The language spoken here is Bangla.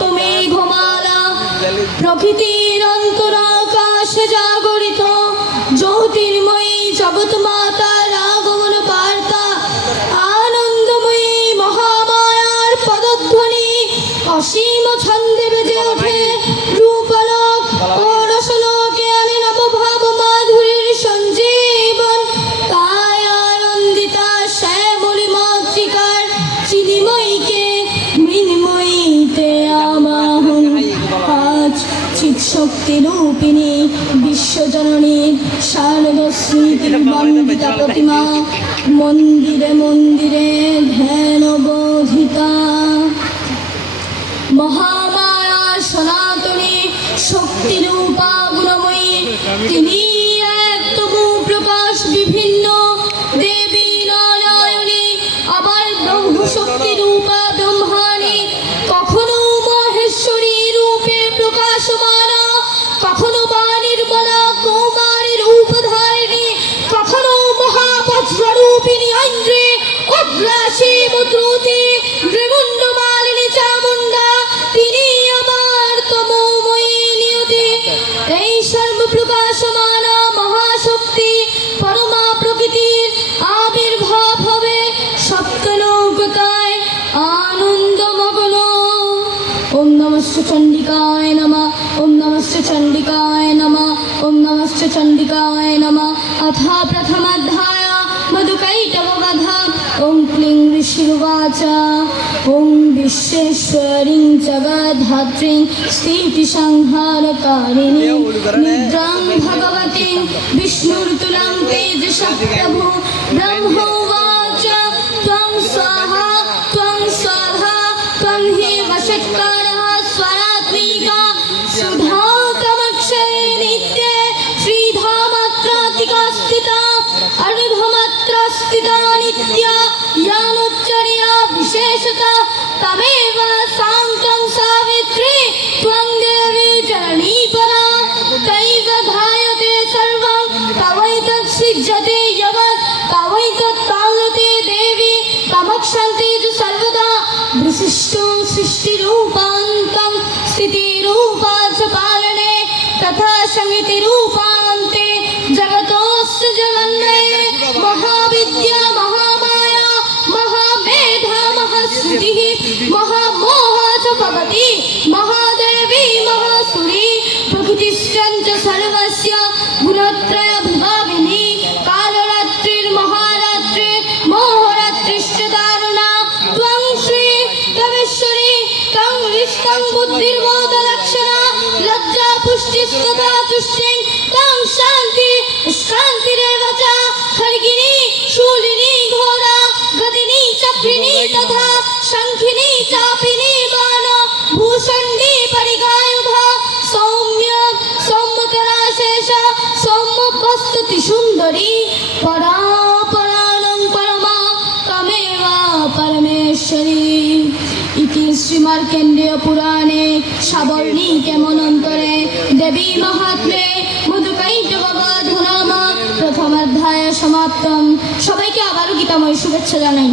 তুমি ঘুমালা প্রকৃতির অন্তরাকাশ জাগরিত জ্যোতির্ময়ী জগৎ মাতার আগমন বার্তা আনন্দময়ী মহামায়ার পদধ্বনি অসীম ছন্দে বেজে ওঠে রূপলোক ও রসলোকে আনে নবভাব মাধুরীর সঞ্জীবন তাই আনন্দিতা শ্যামলী মাতৃকার চিনিময়ীকে মৃন্ময়ীতে আমাহন আজ চিৎশক্তি রূপিণী বিশ্বজননীর শারদ স্মৃতির বন্দিতা প্রতিমা মন্দিরে মন্দিরে ধ্যান বোধিতা মহামায়া সনাতনী শক্তিরূপা গুণময়ী তিনি এক তবু প্রকাশ বিভিন্ন দেবী নারায়ণী আবার ব্রহ্মশক্তি রূপা ব্রহ্মাণী কখনো মহেশ্বরী রূপে প্রকাশমানা কখনো মা নির্মলা কৌমারী রূপধারিণী কখনো মহাবজ্ররূপিণী ঐন্দ্রে উগ্রাসী মুদ্রুতি নৃগুণ্ড মালিনী চামুণ্ডা তিনি আমার তমোময়ী নিয়তি এই সর্বপ্রকাশমানা মহাশক্তি পরমা প্রকৃতির আবির্ভাব হবে সপ্তলোকতায় আনন্দমগ্ন ওম নমস্তে চণ্ডিকায় নমঃ ওম নমস্তে চণ্ডিকায় নমঃ ওম নমস্তে চণ্ডিকায় নমঃ अथ प्रथमाध्याय मधुकैटववधा ओं क्लीं ऋषिरुवाच ओं विश्वेश्वरीं जगद्धात्रीं स्थितिसंहारकारिणीं निद्रां भगवतीं विष्णुर्तुलां तेजसः प्रभु ब्रह्मोवाच त्वं स्वाहा त्वं स्वाहा त्वं हि वषट्कारः स्वरात्मिका सुधातमक्षरे नित्ये श्रीधामात्रातिका स्थिता अर्धमात्रा स्थिता नित्या यानुच्चर्या विशेषता तमेव साङ्गं सावित्री त्वं देवी जननी परा तैव ध्यायते सर्वं तवैतत्सृज्यते यवत् तवैतत्पाल्यते देवी तमक्षन्ते च सर्वदा विशिष्टं सृष्टिरूपान्तं स्थितिरूपा च पालने तथा संहितिरूपान्ते जगतोऽस्य जगन्मये महाविद्या महामाया महामेधा महाश्रुतिः महामोहा च भवति महादेवी महासुरी प्रकृतिश्च सर्वस्य गुणत्रयविभाविनी कालरात्रिर्महारात्रिर्मोहरात्रिश्च दारुणा त्वं श्री तवेश्वरी तं विष्णं बुद्धिर्मोदलक्षणा लज्जा पुष्टिस्तथा तुष्टिं तं शान्ति शान्तिरेव च खड्गिनी शूलिनी घोरा गदिनी चक्रिणी तथा शङ्खिनी चापिनी बाण भूषण्डी परिगायुधा सौम्य सौम्यतरा शेष सौम्यपस्तुति सुन्दरी परा परानं परमा तमेव परमेश्वरी इति श्रीमार्कण्डेय पुराणे सावर्णिके मनन्तरे देवी महात्म्ये मधुकैटववधू नाम प्रथम अध्याय समाप्तम। সবাইকে আবারও গীতাময় শুভেচ্ছা জানাই।